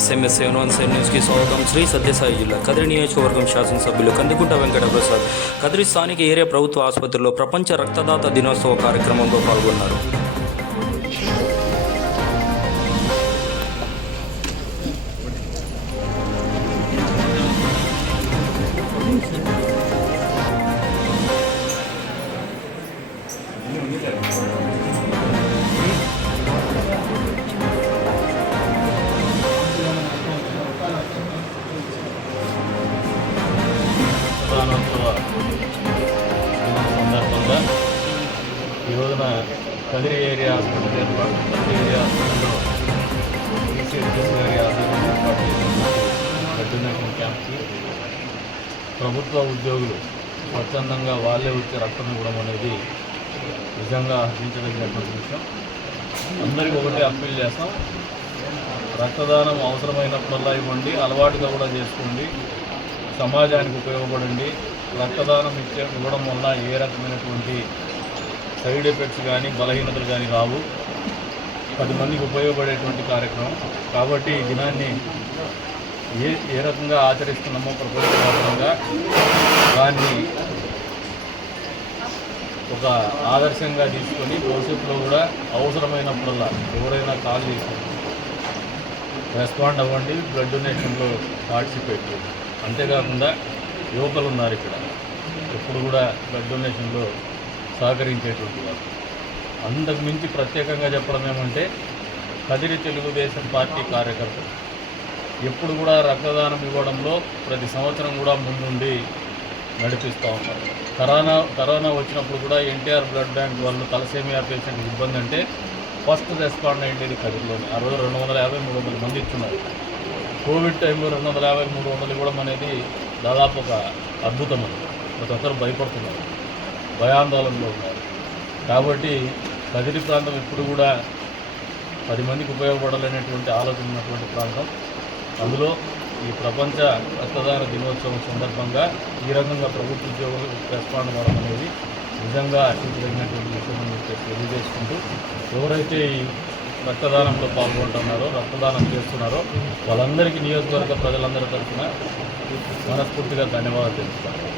SMS seven one seven న్యూస్కి స్వాగతం. శ్రీ సత్యసాయి జిల్లా కదిరి నియోజకవర్గం శాసనసభ్యులు కందికుంట వెంకటప్రసాద్. కదిరి స్థానిక ఏరియా ప్రభుత్వ ఆసుపత్రిలో ప్రపంచ రక్తదాత దినోత్సవ కార్యక్రమంలో పాల్గొన్నారు. ప్రధానోత్సవ ఈ రోజున కదిరి ఏరియా హాస్పిటల్ ఏర్పాటు కదిరి ఏరియా హాస్పిటల్లో ఏరియా హాస్పిటల్ ఏర్పాటు చేసిన క్యాంప్కి ప్రభుత్వ ఉద్యోగులు స్వచ్ఛందంగా వాళ్ళే వచ్చి రక్తం ఇవ్వడం అనేది నిజంగా హర్షించదగినటువంటి విషయం. అందరికీ ఒకటే అప్పీల్ చేస్తాం. రక్తదానం అవసరమైనప్పుడల్లా ఇవ్వండి అలవాటుగా కూడా చేసుకోండి సమాజానికి ఉపయోగపడండి. రక్తదానం ఇచ్చే ఇవ్వడం వల్ల ఏ రకమైనటువంటి సైడ్ ఎఫెక్ట్స్ కానీ బలహీనతలు కానీ రావు. పది మందికి ఉపయోగపడేటువంటి కార్యక్రమం. కాబట్టి ఈ దినాన్ని ఏ ఏ రకంగా ఆచరిస్తున్నామో ప్రపంచవ్యాప్తంగా దాన్ని ఒక ఆదర్శంగా తీసుకొని భవిష్యత్తులో కూడా అవసరమైనప్పుడల్లా ఎవరైనా కాల్ చేసి రెస్పాండ్ అవ్వండి బ్లడ్ డొనేషన్లో పార్టిసిపేట్ చేయండి. అంతేకాకుండా యువకులు ఉన్నారు ఇక్కడ. ఎప్పుడు కూడా బ్లడ్ డొనేషన్లో సహకరించేటువంటి వారు అంతకు మించి ప్రత్యేకంగా చెప్పడం ఏమంటే కదిరి తెలుగుదేశం పార్టీ కార్యకర్తలు ఎప్పుడు కూడా రక్తదానం ఇవ్వడంలో ప్రతి సంవత్సరం కూడా ముందుండి నడిపిస్తూ ఉన్నారు. కరోనా కరోనా వచ్చినప్పుడు కూడా ఎన్టీఆర్ బ్లడ్ బ్యాంక్ వాళ్ళు తలసేమియా పేషెంట్ ఇబ్బంది అంటే ఫస్ట్ రెస్పాండ్ అయ్యేది కదిరిలోని. ఆ రోజు రెండు వందల యాభై మూడు వందల మంది ఇస్తున్నారు కోవిడ్ టైంలో రెండు వందల యాభై మూడు వందలు ఇవ్వడం అనేది దాదాపు ఒక అద్భుతం అది ప్రతి ఒక్కరు భయపడుతున్నారు. భయాందోళనలో ఉన్నారు. కాబట్టి కదిరి ప్రాంతం ఎప్పుడు కూడా పది మందికి ఉపయోగపడాలనేటువంటి ఆలోచన ఉన్నటువంటి ప్రాంతం. అందులో ఈ ప్రపంచ రక్తదాన దినోత్సవం సందర్భంగా ఈ రకంగా ప్రభుత్వ ఉద్యోగులు రెస్పాండ్ అవ్వడం అనేది నిజంగా అర్చించదగినటువంటి విషయం అని చెప్పేసి తెలియజేసుకుంటూ ఎవరైతే ఈ రక్తదానంలో పాల్గొంటున్నారో రక్తదానం చేస్తున్నారో వాళ్ళందరికీ నియోజకవర్గ ప్రజలందరి తరఫున మనస్ఫూర్తిగా ధన్యవాదాలు తెలుపుతాను.